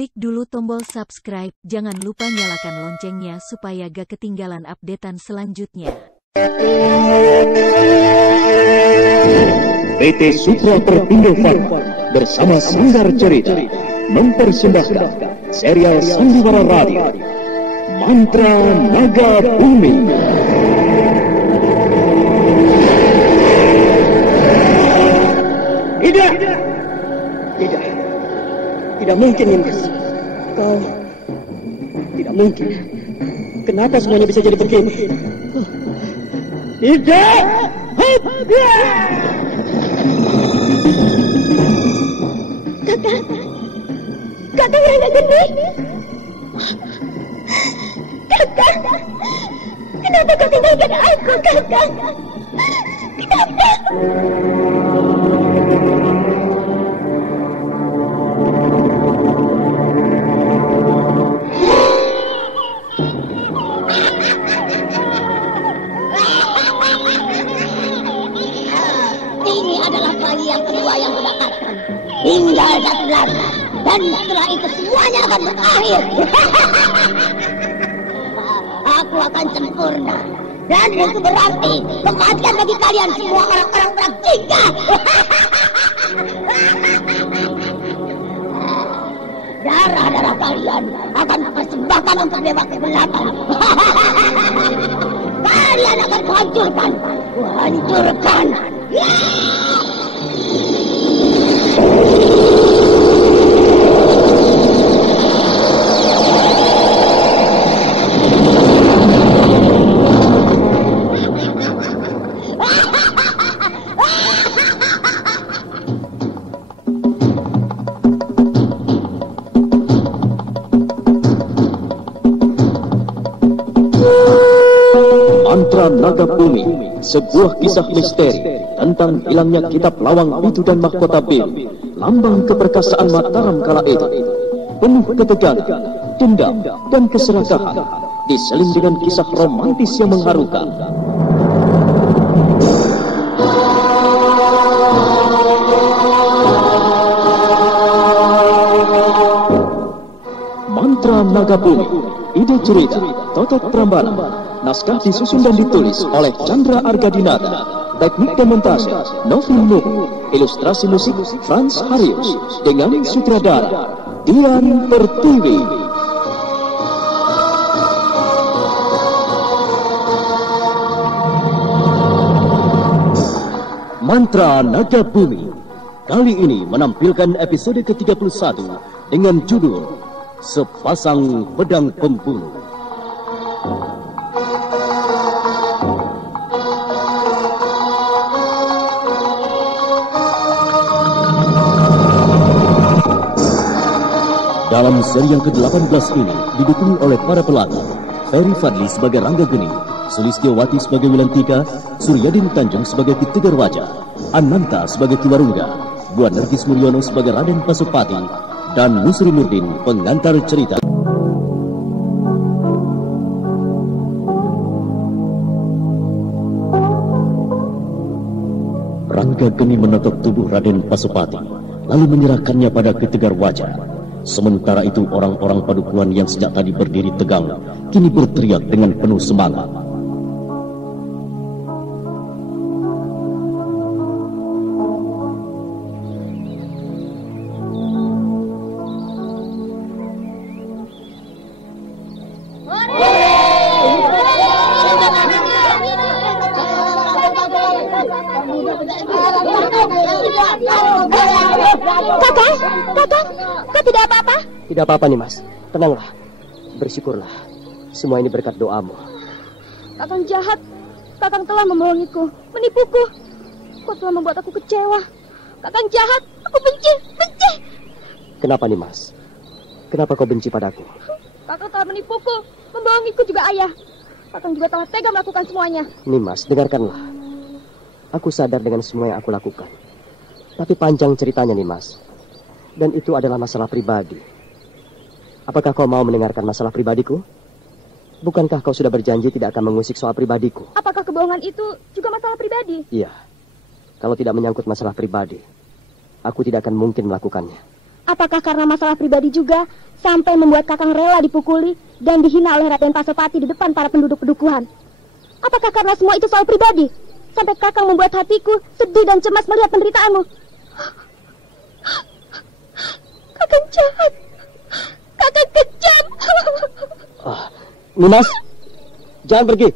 Klik dulu tombol subscribe, jangan lupa nyalakan loncengnya supaya gak ketinggalan updatean selanjutnya. PT Supra Perpindo Farma bersama Sanggar Cerita mempersembahkan serial Sandiwara Radio Mantra Naga Bumi. Tidak mungkin, Nimas. Kau tidak mungkin. Kenapa semuanya bisa jadi begini? Tidak. Kakak Rangga Geni. Kakak, kenapa kau tinggalkan aku, Kakak? Kenapa? Ini adalah bayi yang kedua yang kudapatkan. Tinggal satu lagi. Dan setelah itu semuanya akan berakhir. Aku akan sempurna. Dan itu berarti kematian bagi kalian semua orang-orang perang jika. Darah-darah kalian akan kupersembahkan untuk dewa kemelatan. Kalian akan kuhancurkan. Kuhancurkan. Mantra Naga Bumi, sebuah kisah misteri tentang hilangnya kitab Lawang Pitu dan Mahkota Bim, lambang keperkasaan Mataram kala itu. Penuh ketegangan, dendam, dan keserakahan, diseling dengan kisah romantis yang mengharukan. Mantra Naga Bumi, ide cerita Totot Prambanan. Naskah disusun dan ditulis oleh Chandra Argadinata. Teknik dan montase Novin Nuhu. Ilustrasi musik Frans Harius. Dengan sutradara Dian Pertiwi. Mantra Naga Bumi kali ini menampilkan episode ke-31 dengan judul Sepasang Pedang Pembunuh. Dalam seri yang ke-18 ini didukung oleh para pelakon Ferry Fadli sebagai Rangga Geni, Sulistyowati sebagai Wilantika, Suryadin Tanjung sebagai Ki Tegar Wajah, Ananta sebagai Ki Warungga, Buan Nergis Mulyono sebagai Raden Pasupati, dan Musri Nurdin pengantar cerita. Rangga Geni menotok tubuh Raden Pasupati, lalu menyerahkannya pada Ki Tegar Wajah. Sementara itu orang-orang padukuhan yang sejak tadi berdiri tegang kini berteriak dengan penuh semangat. Tidak apa-apa nih, Mas. Tenanglah. Bersyukurlah. Semua ini berkat doamu. Kakang jahat. Kakang telah membohongiku, menipuku. Kau telah membuat aku kecewa. Kakang jahat. Aku benci. Kenapa nih, Mas? Kenapa kau benci padaku? Kakang telah menipuku, membohongiku juga ayah. Kakang juga telah tega melakukan semuanya. Nih, Mas, dengarkanlah. Aku sadar dengan semua yang aku lakukan. Tapi panjang ceritanya nih, Mas. Dan itu adalah masalah pribadi. Apakah kau mau mendengarkan masalah pribadiku? Bukankah kau sudah berjanji tidak akan mengusik soal pribadiku? Apakah kebohongan itu juga masalah pribadi? Iya. Kalau tidak menyangkut masalah pribadi, aku tidak akan mungkin melakukannya. Apakah karena masalah pribadi juga sampai membuat Kakang rela dipukuli dan dihina oleh Raden Pasopati di depan para penduduk pedukuhan? Apakah karena semua itu soal pribadi sampai Kakang membuat hatiku sedih dan cemas melihat penderitaanmu? Kakang jahat. Kakang kejam. Nimas, jangan pergi.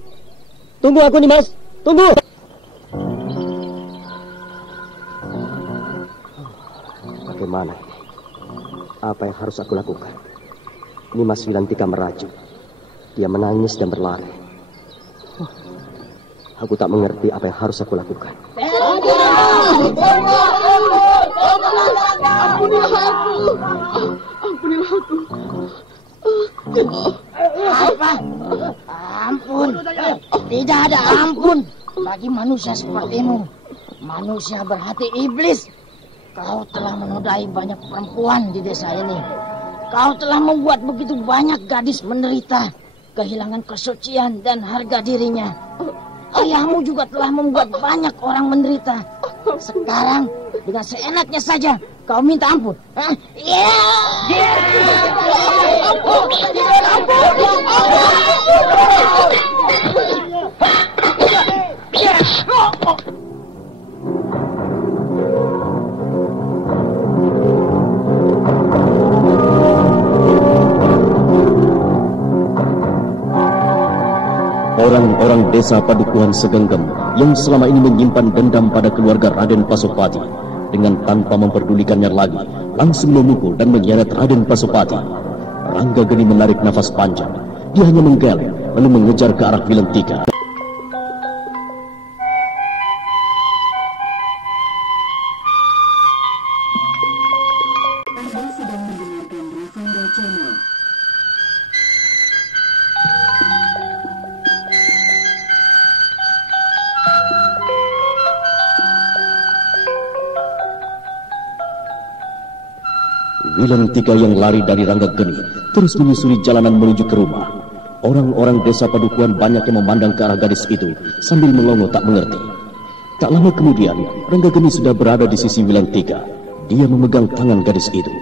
Tunggu aku, Nimas. Tunggu. Bagaimana ini? Apa yang harus aku lakukan? Nimas Wilantika merajuk. Dia menangis dan berlari. Aku tak mengerti apa yang harus aku lakukan. Ampunilah aku. Apa? Ampun. Tidak ada ampun bagi manusia sepertimu. Manusia berhati iblis. Kau telah menodai banyak perempuan di desa ini. Kau telah membuat begitu banyak gadis menderita, kehilangan kesucian dan harga dirinya. Ayahmu juga telah membuat banyak orang menderita. Sekarang dengan seenaknya saja kau minta ampun. Orang-orang desa Padukuhan Segenggam yang selama ini menyimpan dendam pada keluarga Raden Pasopati dengan tanpa memperdulikannya lagi langsung memukul dan menyeret Raden Pasopati. Ranggageni menarik nafas panjang. Dia hanya menggeleng lalu mengejar ke arah Wilantika. Anda sedang mendengarkan Ravanda Channel. Wilantika yang lari dari Ranggageni terus menyusuri jalanan menuju ke rumah. Orang-orang desa Padukuhan banyak yang memandang ke arah gadis itu sambil melongo tak mengerti. Tak lama kemudian, Ranggageni sudah berada di sisi Wilantika. Dia memegang tangan gadis itu.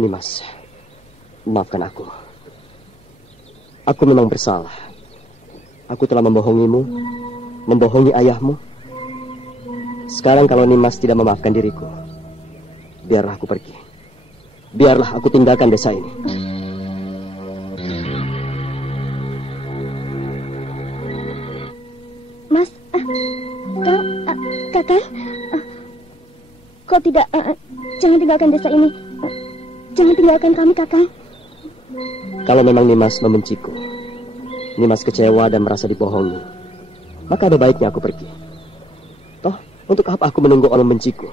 Nimas, maafkan aku. Aku memang bersalah. Aku telah membohongimu, membohongi ayahmu. Sekarang kalau Nimas tidak memaafkan diriku, biarlah aku pergi. Biarlah aku tinggalkan desa ini. Mas, Kakang, kau tidak, jangan tinggalkan desa ini. Jangan tinggalkan kami, Kakang. Kalau memang Nimas membenciku, Nimas kecewa dan merasa dibohongi, maka ada baiknya aku pergi. Toh, untuk apa aku menunggu orang membenciku?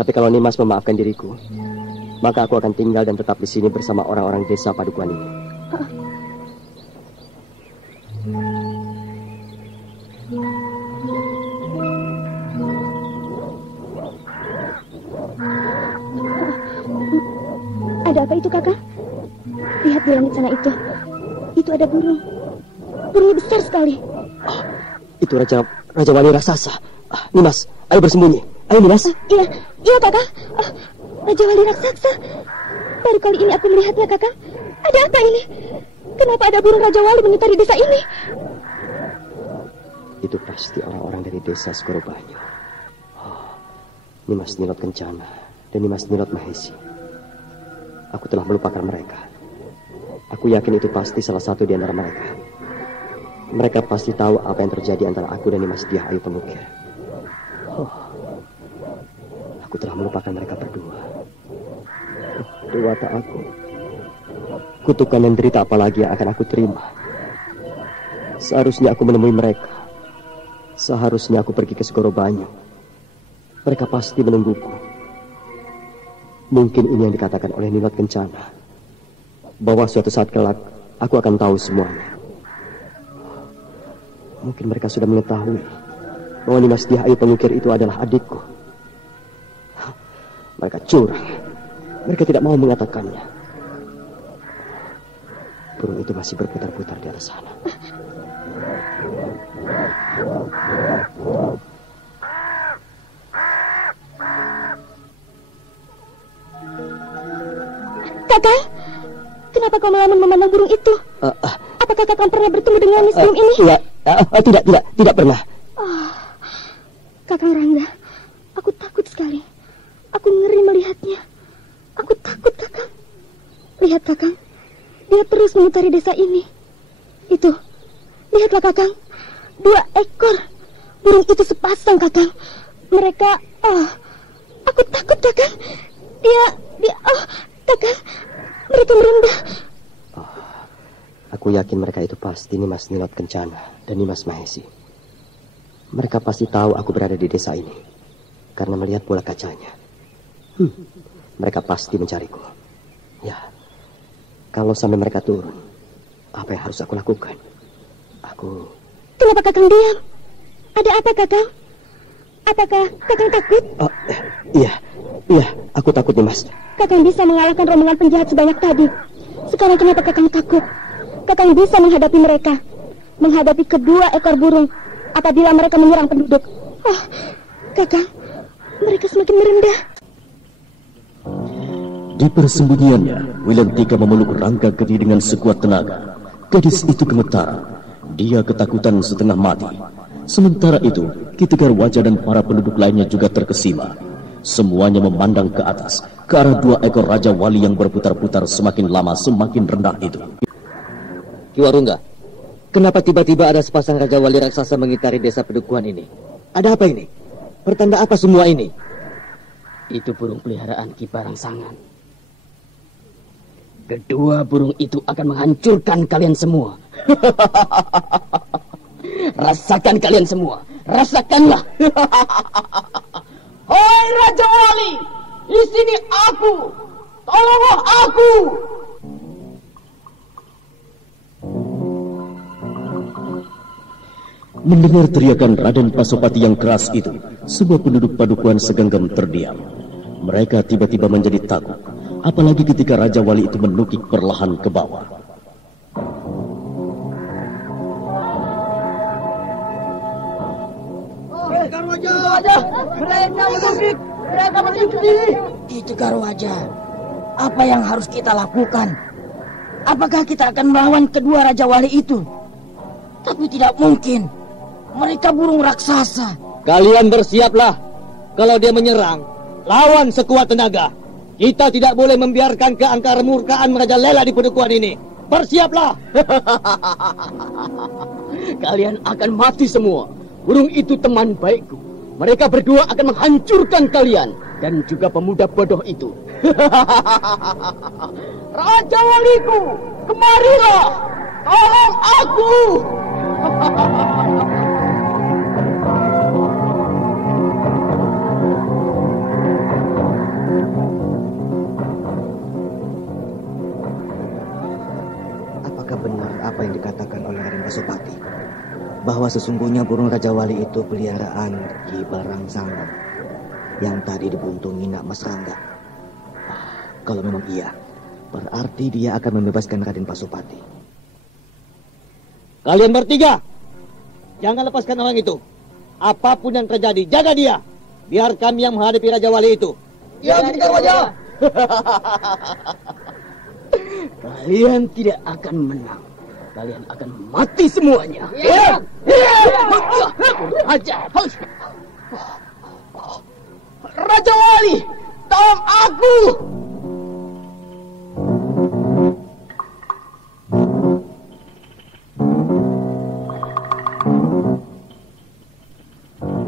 Tapi kalau Nimas memaafkan diriku, maka aku akan tinggal dan tetap di sini bersama orang-orang desa Padukuhan ini. Ada apa itu, Kakak? Lihat di langit sana itu. Itu ada burung. Burungnya besar sekali. Itu Raja Wali raksasa. Nimas, ayo bersembunyi. Ayo, Nimas. Iya, Kakak. Raja Wali raksasa. Baru kali ini aku melihatnya, Kakak. Ada apa ini? Kenapa ada burung Raja Wali menitari desa ini? Itu pasti orang-orang dari desa Skorobanyu. Nimas Nilot Kencana dan Nimas Nilot Mahesi. Aku telah melupakan mereka. Aku yakin itu pasti salah satu di antara mereka. Mereka pasti tahu apa yang terjadi antara aku dan Nimas Diah Ayu Pengukir. Aku telah melupakan mereka berdua. Dewata aku. Kutukan dan derita apa lagi yang akan aku terima? Seharusnya aku menemui mereka. Seharusnya aku pergi ke Skorobanyu. Mereka pasti menungguku. Mungkin ini yang dikatakan oleh Nilot Kencana, bahwa suatu saat kelak aku akan tahu semuanya. Mungkin mereka sudah mengetahui bahwa Nimas Diah Ayu Pengukir itu adalah adikku. Mereka curang. Mereka tidak mau mengatakannya. Burung itu masih berputar-putar di atas sana. Kakang, kenapa kau melamun memandang burung itu? Apakah kakang pernah bertemu dengannya sebelum ini? Tidak pernah. Kakang Rangga, aku takut sekali. Aku ngeri melihatnya. Aku takut, Kakang. Lihat, Kakang. Dia terus mengitari desa ini. Itu. Lihatlah, Kakang. 2 ekor. Burung itu sepasang, Kakang. Mereka, aku takut, Kakang. Kakang. Mereka merendah. Aku yakin mereka itu pasti Nimas Ninot Kencana dan Nimas Mahesi. Mereka pasti tahu aku berada di desa ini karena melihat bola kacanya. Mereka pasti mencariku. Ya, kalau sampai mereka turun, apa yang harus aku lakukan? Kenapa Kakang diam? Ada apa, Kakang? Apakah Kakang takut? Iya, aku takut, Nimas. Kakang bisa mengalahkan rombongan penjahat sebanyak tadi. Sekarang kenapa Kakang takut? Kakang bisa menghadapi mereka, menghadapi kedua ekor burung apabila mereka menyerang penduduk. Kakang, mereka semakin merendah. Di persembunyiannya, Wilantika memeluk Rangga Geni dengan sekuat tenaga. Gadis itu gemetar. Dia ketakutan setengah mati. Sementara itu, Ki Tegar Wajah dan para penduduk lainnya juga terkesima. Semuanya memandang ke atas, ke arah 2 ekor Raja Wali yang berputar-putar semakin lama semakin rendah itu. Ki Warungga, kenapa tiba-tiba ada sepasang Raja Wali raksasa mengitari desa Pedukuhan ini? Ada apa ini? Pertanda apa semua ini? Itu burung peliharaan Ki Barangsangan. Kedua burung itu akan menghancurkan kalian semua. Rasakan kalian semua. Rasakanlah. Hei Raja Wali, di sini aku. Tolonglah aku. Mendengar teriakan Raden Pasopati yang keras itu, semua penduduk Padukuhan segenggam terdiam. Mereka tiba-tiba menjadi takut, apalagi ketika Raja Wali itu menukik perlahan ke bawah. Mereka menukik. Itu Garwaja. Apa yang harus kita lakukan? Apakah kita akan melawan kedua Raja Wali itu? Tapi tidak mungkin. Mereka burung raksasa. Kalian bersiaplah. Kalau dia menyerang, lawan sekuat tenaga. Kita tidak boleh membiarkan keangka murkaan merajalela di Pedukuhan ini. Bersiaplah. Kalian akan mati semua. Burung itu teman baikku. Mereka berdua akan menghancurkan kalian. Dan juga pemuda bodoh itu. Raja Waliku, kemarilah. Tolong aku. Apakah benar apa yang dikatakan oleh Raden Pasopati? Bahwa sesungguhnya burung Raja Wali itu peliharaan Ki Barangsangan yang tadi dibuntungi Nak Mas Rangga. Kalau memang iya, berarti dia akan membebaskan Raden Pasopati. Kalian bertiga, jangan lepaskan orang itu. Apapun yang terjadi, jaga dia. Biar kami yang menghadapi Raja Wali itu. Ya, kita wajah. Kalian tidak akan menang. Kalian akan mati semuanya. Raja Wali, tolong aku.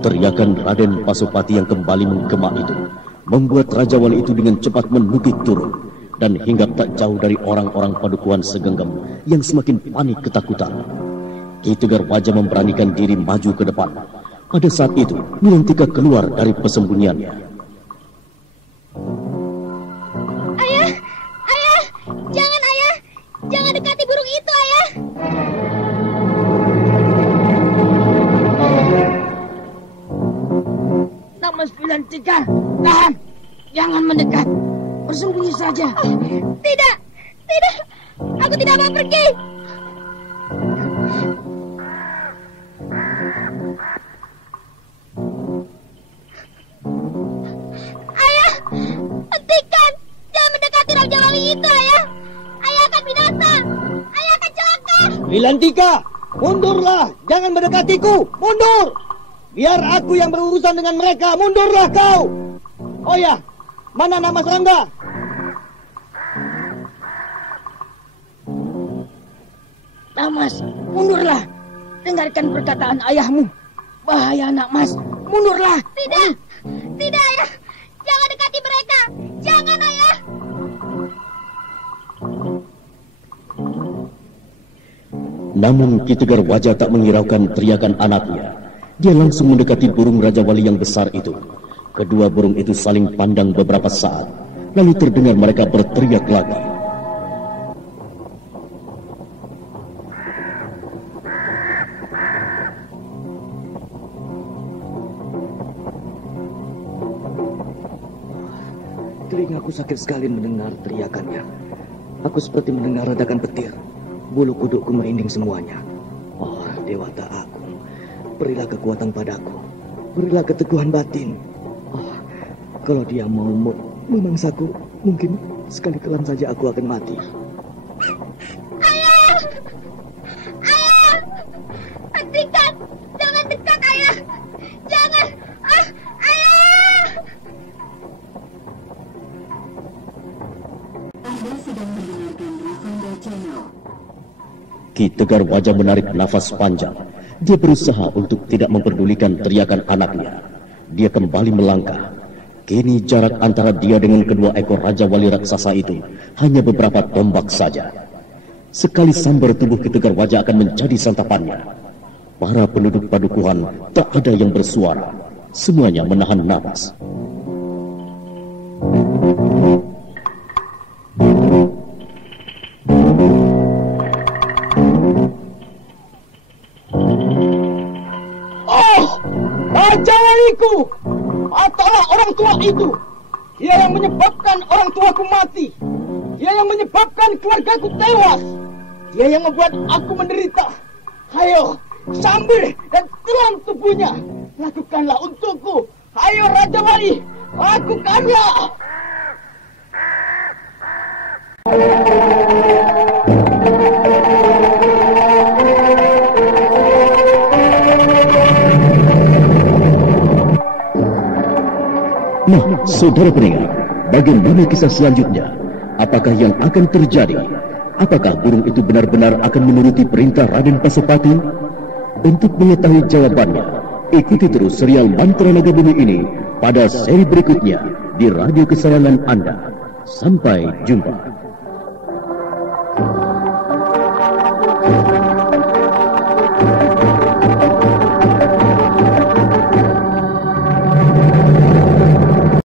Teriakan Raden Pasopati yang kembali menggema itu membuat Raja Wali itu dengan cepat menukik turun dan hinggap tak jauh dari orang-orang Padukuhan segenggam yang semakin panik ketakutan. Ki Tegar Wajah memberanikan diri maju ke depan. Pada saat itu, Wilantika keluar dari persembunyiannya. Ayah! Jangan, Ayah! Jangan dekati burung itu, Ayah! Nak Mas Wilantika, tahan. Jangan mendekat. bersembunyi saja. Tidak, tidak. Aku tidak mau pergi. Ayah, hentikan. Jangan mendekati Raja Wali itu, Ayah. Ayah akan binasa. Ayah akan celaka. Wilantika, mundurlah, jangan mendekatiku, mundur. Biar aku yang berurusan dengan mereka, mundurlah kau. Oh ya, mana nama Serangga? Mas, mundurlah. Dengarkan perkataan ayahmu. Bahaya anak Mas, mundurlah. Tidak, tidak, Ayah. Jangan dekati mereka. Jangan, Ayah. Namun Ki Tegar Wajah tak menghiraukan teriakan anaknya. Dia langsung mendekati burung Raja Wali yang besar itu. Kedua burung itu saling pandang beberapa saat. Lalu terdengar mereka berteriak lagi. Telingaku sakit sekali mendengar teriakannya. Aku seperti mendengar retakan petir. Bulu kudukku merinding semuanya. Oh, Dewata Agung, berilah kekuatan padaku. Berilah keteguhan batin. Oh, kalau dia mau memangsaku, mungkin sekali kelam saja aku akan mati. Ayah! Ayah! Hentikan! Jangan dekat, Ayah! Jangan! Ayah! Anda sedang mendengarkan Ravanda Channel. Ki Tegar Wajah menarik nafas panjang. Dia berusaha untuk tidak memperdulikan teriakan anaknya. Dia kembali melangkah. Kini jarak antara dia dengan kedua ekor Raja Wali raksasa itu hanya beberapa tombak saja. Sekali sambar tubuh Ki Tegar Wajah akan menjadi santapannya. Para penduduk padukuhan tak ada yang bersuara. Semuanya menahan napas. Raja Waliku, matalah orang tua itu. Dia yang menyebabkan orang tuaku mati. Dia yang menyebabkan keluargaku tewas. Dia yang membuat aku menderita. Hayo, sambil dan telan tubuhnya. Lakukanlah untukku. Hayo Raja Wali, lakukanlah. Nah, saudara pendengar, bagaimana kisah selanjutnya? Apakah yang akan terjadi? Apakah burung itu benar-benar akan menuruti perintah Raden Pasopati? Untuk mengetahui jawabannya, ikuti terus serial Mantra Naga Bumi ini pada seri berikutnya di radio kesayangan Anda. Sampai jumpa.